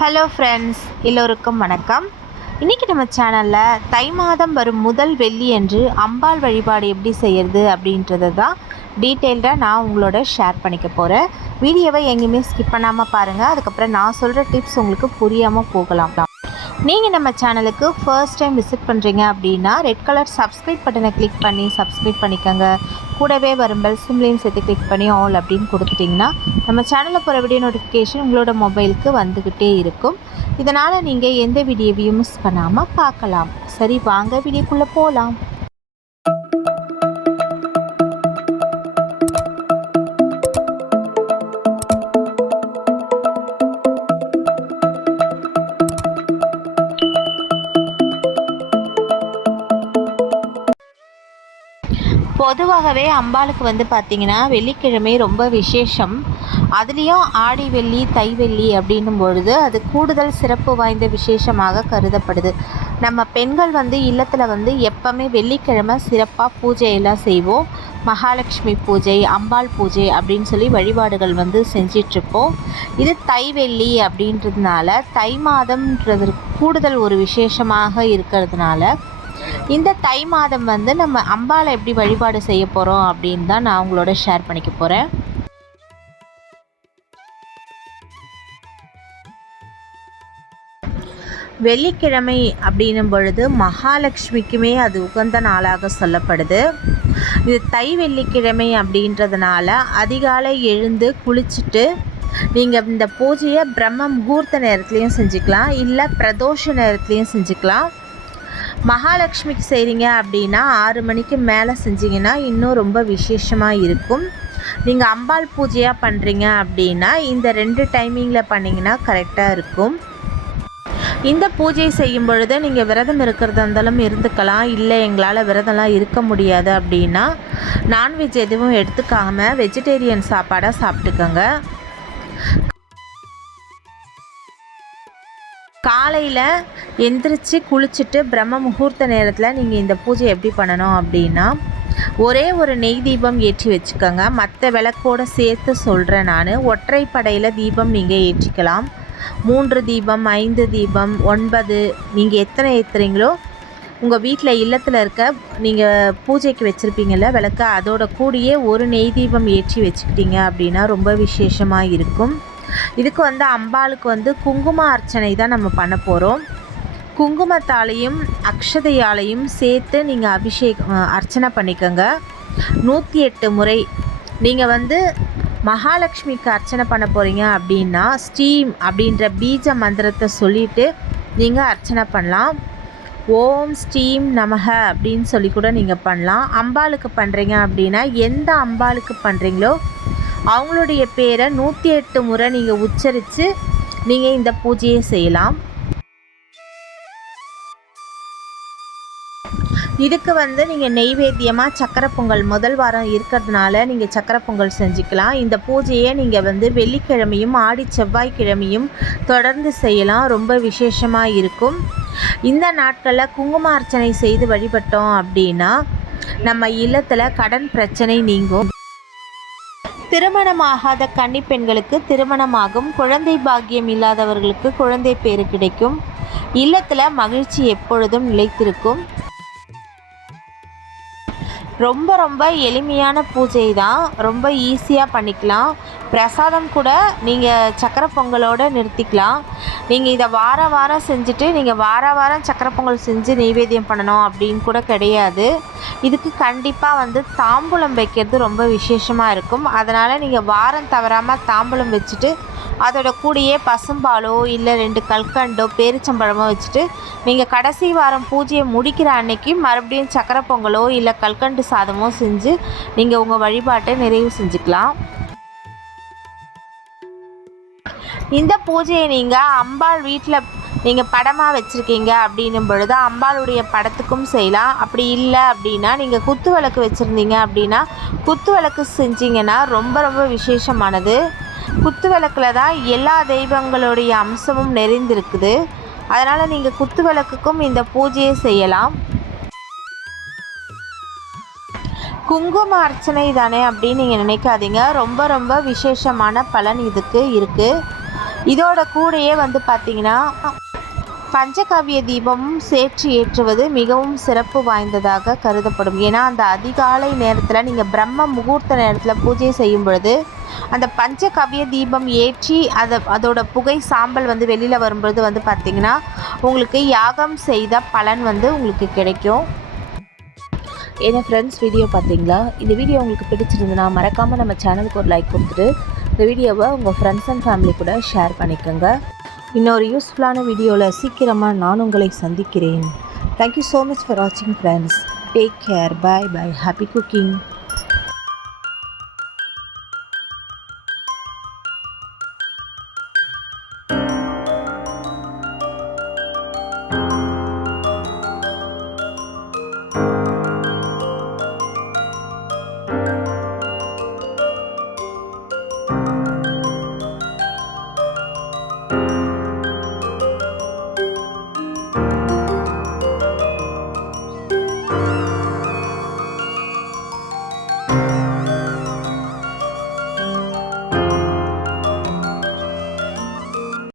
Hello friends, எல்லோருக்கும் வணக்கம். இன்றைக்கி நம்ம சேனலில் தை மாதம் வரும் முதல் வெள்ளி அன்று அம்பாள் வழிபாடு எப்படி செய்கிறது அப்படின்றது தான் டீட்டெயில்டாக நான் உங்களோட ஷேர் பண்ணிக்க போகிறேன். வீடியோவை எங்கேயுமே ஸ்கிப் பண்ணாமல் பாருங்கள். அதுக்கப்புறம் நான் சொல்கிற டிப்ஸ் உங்களுக்கு புரியாமல் போகலாம். நீங்கள் நம்ம சேனலுக்கு ஃபர்ஸ்ட் டைம் விசிட் பண்ணுறீங்க அப்படின்னா ரெட் கலர் சப்ஸ்கிரைப் பட்டனை கிளிக் பண்ணி சப்ஸ்கிரைப் பண்ணிக்கோங்க. கூடவே வரும் பெல் சிம்லையும் சேர்த்து கிளிக் பண்ணி ஆல் அப்படின்னு கொடுத்துட்டிங்கன்னா நம்ம சேனலில் போகிற வீடியோ நோட்டிஃபிகேஷன் உங்களோட மொபைலுக்கு வந்துக்கிட்டே இருக்கும். இதனால் நீங்கள் எந்த வீடியோவையும் மிஸ் பண்ணாமல் பார்க்கலாம். சரி, வாங்க வீடியோக்குள்ளே போகலாம். பொதுவாகவே அம்பாளுக்கு பார்த்திங்கன்னா வெள்ளிக்கிழமை ரொம்ப விசேஷம். அதுலேயும் ஆடி வெள்ளி தை வெள்ளி அப்படின்னும் பொழுது அது கூடுதல் சிறப்பு வாய்ந்த விசேஷமாக கருதப்படுது. நம்ம பெண்கள் இல்லத்தில் எப்போவுமே வெள்ளிக்கிழமை சிறப்பாக பூஜையெல்லாம் செய்வோம். மகாலட்சுமி பூஜை, அம்பாள் பூஜை அப்படின்னு சொல்லி வழிபாடுகள் செஞ்சிட்ருப்போம். இது தை வெள்ளி அப்படின்றதுனால தை மாதம்ன்றது கூடுதல் ஒரு விசேஷமாக இருக்கிறதுனால இந்த தை மாதம் நம்ம அம்பாளை எப்படி வழிபாடு செய்ய போகிறோம் அப்படின்னு தான் நான் உங்களோட ஷேர் பண்ணிக்க போகிறேன். வெள்ளிக்கிழமை அப்படின்னும் பொழுது மகாலட்சுமிக்குமே அது உகந்த நாளாக சொல்லப்படுது. இது தை வெள்ளிக்கிழமை அப்படின்றதுனால அதிகாலை எழுந்து குளிச்சுட்டு நீங்கள் இந்த பூஜையை பிரம்ம முகூர்த்த நேரத்துலையும் செஞ்சுக்கலாம், இல்லை பிரதோஷ நேரத்துலையும் செஞ்சுக்கலாம். மகாலட்சுமிக்கு செய்கிறீங்க அப்படின்னா 6 மணிக்கு மேலே செஞ்சிங்கன்னா இன்னும் ரொம்ப விசேஷமாக இருக்கும். நீங்கள் அம்பாள் பூஜையாக பண்ணுறீங்க அப்படின்னா இந்த 2 டைமிங்கில் பண்ணிங்கன்னா கரெக்டாக இருக்கும். இந்த பூஜை செய்யும் பொழுது நீங்கள் விரதம் இருக்கிறதா இருந்தாலும் இருந்துக்கலாம், இல்லை எங்களால் விரதம்லாம் இருக்க முடியாது அப்படின்னா நான்வெஜ் எதுவும் எடுத்துக்காமல் வெஜிடேரியன் சாப்பாடாக சாப்பிட்டுக்கோங்க. காலையில் எந்திரிச்சு குளிச்சுட்டு பிரம்ம முகூர்த்த நேரத்தில் நீங்கள் இந்த பூஜை எப்படி பண்ணணும் அப்படின்னா ஒரே ஒரு நெய் தீபம் ஏற்றி வச்சுக்கோங்க. மற்ற விளக்கோடு சேர்த்து சொல்கிறேன் நான். ஒற்றைப்படையில் தீபம் நீங்கள் ஏற்றிக்கலாம். 3 தீபம், 5 தீபம், 9, நீங்கள் எத்தனை ஏற்றுறீங்களோ உங்கள் வீட்டில் இல்லத்தில் இருக்க நீங்கள் பூஜைக்கு வச்சுருப்பீங்கள்ல விளக்கு, அதோட கூடியே ஒரு நெய் தீபம் ஏற்றி வச்சுக்கிட்டீங்க அப்படின்னா ரொம்ப விசேஷமாக இருக்கும். இதுக்கு அம்பாளுக்கு குங்கும அர்ச்சனை தான் நம்ம பண்ண போகிறோம். குங்குமத்தாலையும் அக்ஷதையாலையும் சேர்த்து நீங்கள் அர்ச்சனை பண்ணிக்கோங்க. 108 முறை நீங்கள் மகாலட்சுமிக்கு அர்ச்சனை பண்ண போகிறீங்க அப்படின்னா ஸ்டீம் அப்படின்ற பீஜ மந்திரத்தை சொல்லிவிட்டு நீங்கள் அர்ச்சனை பண்ணலாம். ஓம் ஸ்டீம் நமக அப்படின்னு சொல்லி கூட நீங்கள் பண்ணலாம். அம்பாளுக்கு பண்ணுறீங்க அப்படின்னா எந்த அம்பாளுக்கு பண்ணுறீங்களோ அவங்களுடைய பேரை 108 முறை நீங்கள் உச்சரித்து நீங்கள் இந்த பூஜையை செய்யலாம். இதுக்கு நீங்கள் நெய்வேத்தியமாக சக்கரை பொங்கல் முதல் வாரம் இருக்கிறதுனால நீங்கள் சக்கரை பொங்கல் செஞ்சுக்கலாம். இந்த பூஜையை நீங்கள் வெள்ளிக்கிழமையும் ஆடி செவ்வாய்க்கிழமையும் தொடர்ந்து செய்யலாம். ரொம்ப விசேஷமாக இருக்கும். இந்த நாட்களில் குங்கும அர்ச்சனை செய்து வழிபட்டோம் அப்படின்னா நம்ம இல்லத்தில் கடன் பிரச்சனை நீங்கும். திருமணமாகாத கன்னி பெண்களுக்கு திருமணமாகும். குழந்தை பாக்கியம் இல்லாதவர்களுக்கு குழந்தை பேறு கிடைக்கும். இல்லத்தில் மகிழ்ச்சி எப்பொழுதும் நிலைத்திருக்கும். ரொம்ப ரொம்ப எளிமையான பூஜை தான், ரொம்ப ஈஸியாக பண்ணிக்கலாம். பிரசாதம் கூட நீங்கள் சக்கரை பொங்கலோடு நிறுத்திக்கலாம். நீங்கள் இதை வாரம் செஞ்சுட்டு நீங்கள் வாரம் சக்கரை பொங்கல் செஞ்சு நெய்வேத்தியம் பண்ணணும் அப்படின்னு கூட கிடையாது. இதுக்கு கண்டிப்பாக தாம்பூலம் வைக்கிறது ரொம்ப விசேஷமாக இருக்கும். அதனால் நீங்கள் வாரம் தவறாமல் தாம்பூலம் வச்சுட்டு அதோட கூடியே பசும்பாலோ இல்லை 2 கல்கண்டோ பேரிச்சம்பழமோ வச்சுட்டு நீங்கள் கடைசி வாரம் பூஜையை முடிக்கிற அன்னைக்கு மறுபடியும் சக்கரை பொங்கலோ இல்லை கல்கண்டு சாதமோ செஞ்சு நீங்கள் உங்கள் வழிபாட்டை நிறைவு செஞ்சுக்கலாம். இந்த பூஜையை நீங்கள் அம்பாள் வீட்டில் நீங்கள் படமாக வச்சுருக்கீங்க அப்படின்னும் பொழுது அம்பாளுடைய படத்துக்கும் செய்யலாம். அப்படி இல்லை அப்படின்னா நீங்கள் குத்து விளக்கு வச்சுருந்தீங்க அப்படின்னா குத்து விளக்கு செஞ்சிங்கன்னா ரொம்ப ரொம்ப விசேஷமானது. குத்து விளக்கில் தான் எல்லா தெய்வங்களுடைய அம்சமும் நிறைந்திருக்குது. அதனால் நீங்கள் குத்து விளக்குக்கும் இந்த பூஜையை செய்யலாம். குங்கும அர்ச்சனை தானே அப்படின்னு நீங்கள் நினைக்காதீங்க. ரொம்ப ரொம்ப விசேஷமான பலன் இதுக்கு இருக்குது. இதோட கூடயே வந்து பார்த்திங்கன்னா பஞ்சகவ்ய தீபமும் சேர்த்து ஏற்றுவது மிகவும் சிறப்பு வாய்ந்ததாக கருதப்படும். ஏன்னா அந்த அதிகாலை நேரத்தில் நீங்கள் பிரம்ம முகூர்த்த நேரத்தில் பூஜை செய்யும் பொழுது அந்த பஞ்சகவ்ய தீபம் ஏற்றி அதோட புகை சாம்பல் வந்து வெளியில் வரும்பொழுது வந்து பார்த்திங்கன்னா உங்களுக்கு யாகம் செய்த பலன் வந்து உங்களுக்கு கிடைக்கும். ஏன்னா ஃப்ரெண்ட்ஸ், வீடியோ பார்த்தீங்களா? இந்த வீடியோ உங்களுக்கு பிடிச்சிருந்துன்னா மறக்காமல் நம்ம சேனலுக்கு ஒரு லைக் கொடுத்துட்டு இந்த வீடியோவை உங்கள் ஃப்ரெண்ட்ஸ் அண்ட் ஃபேமிலி கூட ஷேர் பண்ணிக்கோங்க. இன்னொரு யூஸ்ஃபுல்லான வீடியோவில் சீக்கிரமாக நான் உங்களை சந்திக்கிறேன். தேங்க்யூ ஸோ மச் ஃபார் வாட்சிங் friends. Take care. Bye bye. Happy cooking.